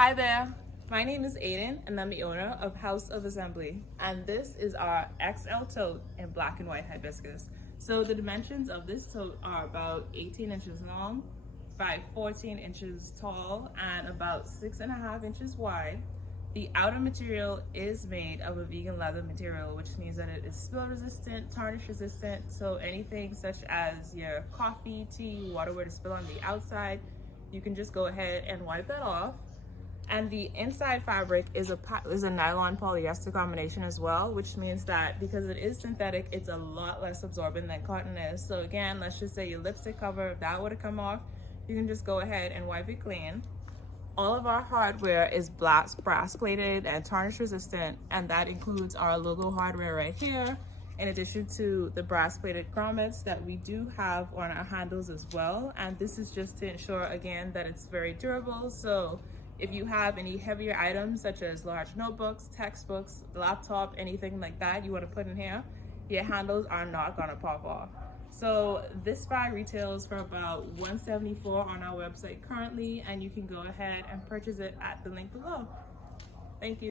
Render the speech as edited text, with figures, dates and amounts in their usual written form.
Hi there, my name is Aiden and I'm the owner of House of Assembly, and this is our XL tote in black and white hibiscus. So the dimensions of this tote are about 18 inches long by 14 inches tall and about 6.5 inches wide. The outer material is made of a vegan leather material, which means that it is spill resistant, tarnish resistant, so anything such as your coffee, tea, water were to spill on the outside, you can just go ahead and wipe that off. And the inside fabric is a nylon polyester combination as well, which means that because it is synthetic, it's a lot less absorbent than cotton is. So again, let's just say your lipstick cover, if that were to come off, you can just go ahead and wipe it clean. All of our hardware is brass plated and tarnish resistant, and that includes our logo hardware right here, in addition to the brass plated grommets that we do have on our handles as well. And this is just to ensure, again, that it's very durable. So if you have any heavier items such as large notebooks, textbooks, laptop, anything like that you want to put in here, your handles are not gonna pop off. So this bag retails for about $174 on our website currently, and you can go ahead and purchase it at the link below. Thank you.